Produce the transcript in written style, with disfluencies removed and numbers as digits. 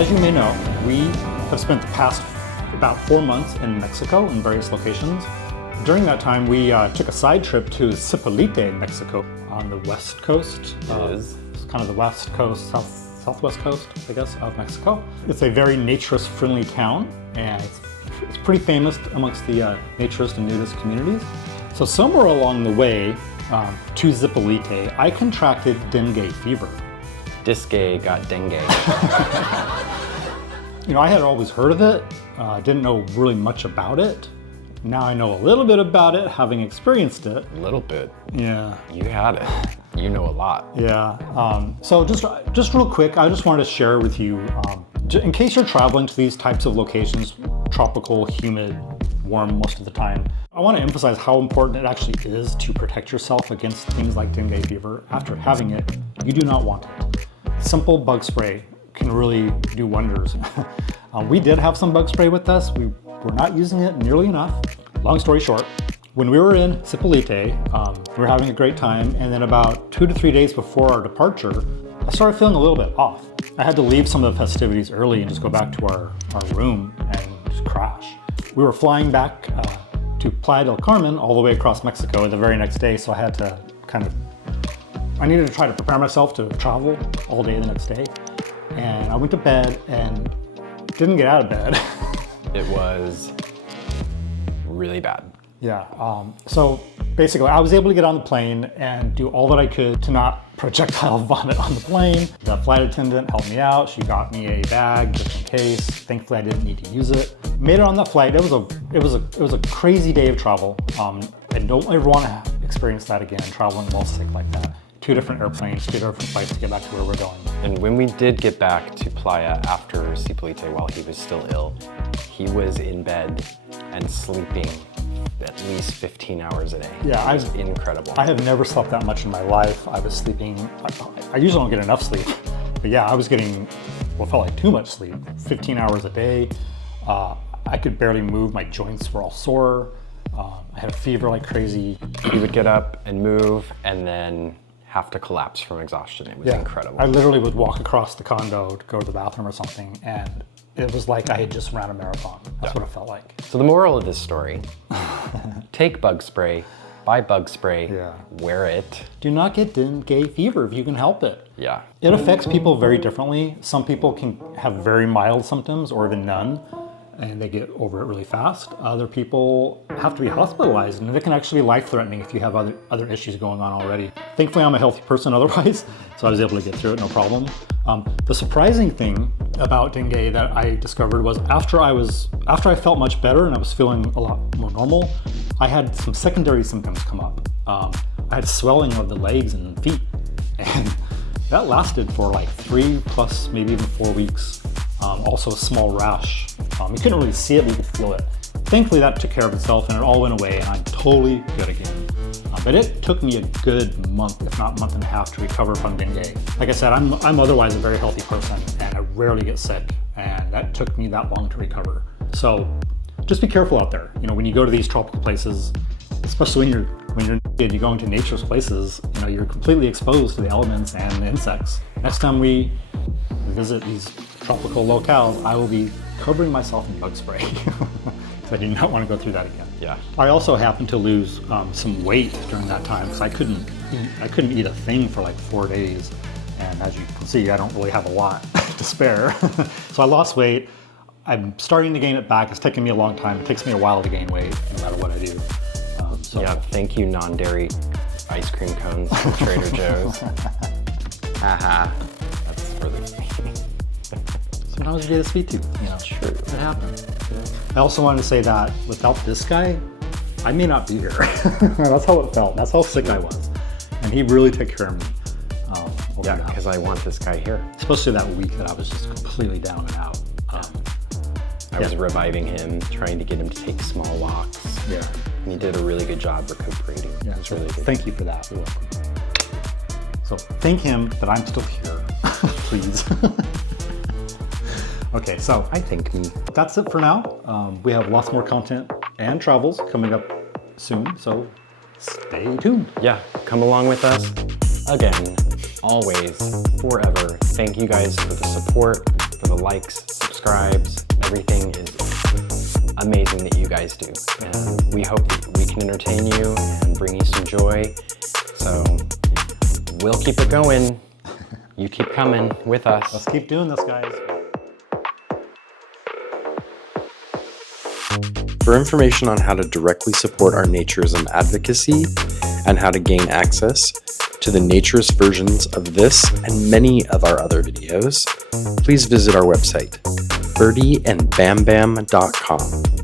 as you may know, we have spent the past about 4 months in Mexico in various locations. During that time, we took a side trip to Zipolite, Mexico, on the west coast. It's kind of the west coast, southwest coast, I guess, of Mexico. It's a very naturist-friendly town, and it's pretty famous amongst the naturist and nudist communities. So somewhere along the way to Zipolite, I contracted dengue fever. This gay got dengue. You know, I had always heard of it. I didn't know really much about it. Now I know a little bit about it, having experienced it. A little bit. Yeah. You had it. You know a lot. Yeah. So just real quick, I just wanted to share with you, in case you're traveling to these types of locations, tropical, humid, warm most of the time, I want to emphasize how important it actually is to protect yourself against things like dengue fever. After having it, you do not want it. Simple bug spray can really do wonders. We did have some bug spray with us. We were not using it nearly enough. Long story short, when we were in Zipolite, we were having a great time, and then about 2 to 3 days before our departure, I started feeling a little bit off. I had to leave some of the festivities early and just go back to our room and just crash. We were flying back to Playa del Carmen all the way across Mexico the very next day, so I had to I needed to try to prepare myself to travel all day the next day. And I went to bed and didn't get out of bed. It was really bad. Yeah, so basically I was able to get on the plane and do all that I could to not projectile vomit on the plane. The flight attendant helped me out. She got me a bag just in case. Thankfully I didn't need to use it. Made it on that flight. It was a crazy day of travel. I don't ever want to experience that again, traveling while sick like that. 2 different airplanes, 2 different flights to get back to where we're going. And when we did get back to Playa after Zipolite while he was still ill, he was in bed and sleeping at least 15 hours a day. Yeah, it was incredible. I have never slept that much in my life. I was sleeping, I usually don't get enough sleep, but yeah, I was getting what felt like too much sleep, 15 hours a day. I could barely move, my joints were all sore. I had a fever like crazy. He would get up and move and then have to collapse from exhaustion. It was incredible. I literally would walk across the condo to go to the bathroom or something, and it was like I had just ran a marathon. That's what it felt like. So the moral of this story, take bug spray, buy bug spray, wear it. Do not get dengue fever if you can help it. Yeah. It affects people very differently. Some people can have very mild symptoms or even none, and they get over it really fast. Other people have to be hospitalized, and it can actually be life-threatening if you have other issues going on already. Thankfully, I'm a healthy person otherwise, so I was able to get through it, no problem. The surprising thing about dengue that I discovered was after I felt much better and I was feeling a lot more normal, I had some secondary symptoms come up. I had swelling of the legs and feet, and that lasted for like 3 plus maybe even 4 weeks. Also a small rash. You couldn't really see it, but you could feel it. Thankfully that took care of itself and it all went away and I'm totally good again. But it took me a good month, if not month and a half, to recover from dengue. Like I said, I'm otherwise a very healthy person and I rarely get sick, and that took me that long to recover. So just be careful out there. You know, when you go to these tropical places, especially when you're going to nature's places, you know, you're completely exposed to the elements and insects. Next time we visit these tropical locales, I will be covering myself in bug spray. So I do not want to go through that again. Yeah. I also happened to lose some weight during that time because I couldn't eat a thing for like 4 days. And as you can see, I don't really have a lot to spare. So I lost weight. I'm starting to gain it back. It's taken me a long time. It takes me a while to gain weight, no matter what I do. Yeah, thank you, non-dairy ice cream cones from Trader Joe's. Haha, that's really funny. Sometimes you get a sweet tooth, you know. True. It happens. I also wanted to say that without this guy, I may not be here. That's how it felt. That's how sick I was. And he really took care of me. Yeah, because I want this guy here. Especially that week that I was just completely down and out. I was reviving him, trying to get him to take small walks. Yeah. And he did a really good job recuperating. Yeah, it was really good. Thank you for that. You're welcome. So thank him that I'm still here, please. Okay, so I thank me. That's it for now. We have lots more content and travels coming up soon, so stay tuned. Yeah, come along with us. Again, always, forever. Thank you guys for the support. for the likes, subscribes. Everything is amazing that you guys do. And we hope that we can entertain you and bring you some joy. So we'll keep it going. You keep coming with us. Let's keep doing this, guys. For information on how to directly support our naturism advocacy and how to gain access to the naturist versions of this and many of our other videos, please visit our website, birdieandbambam.com.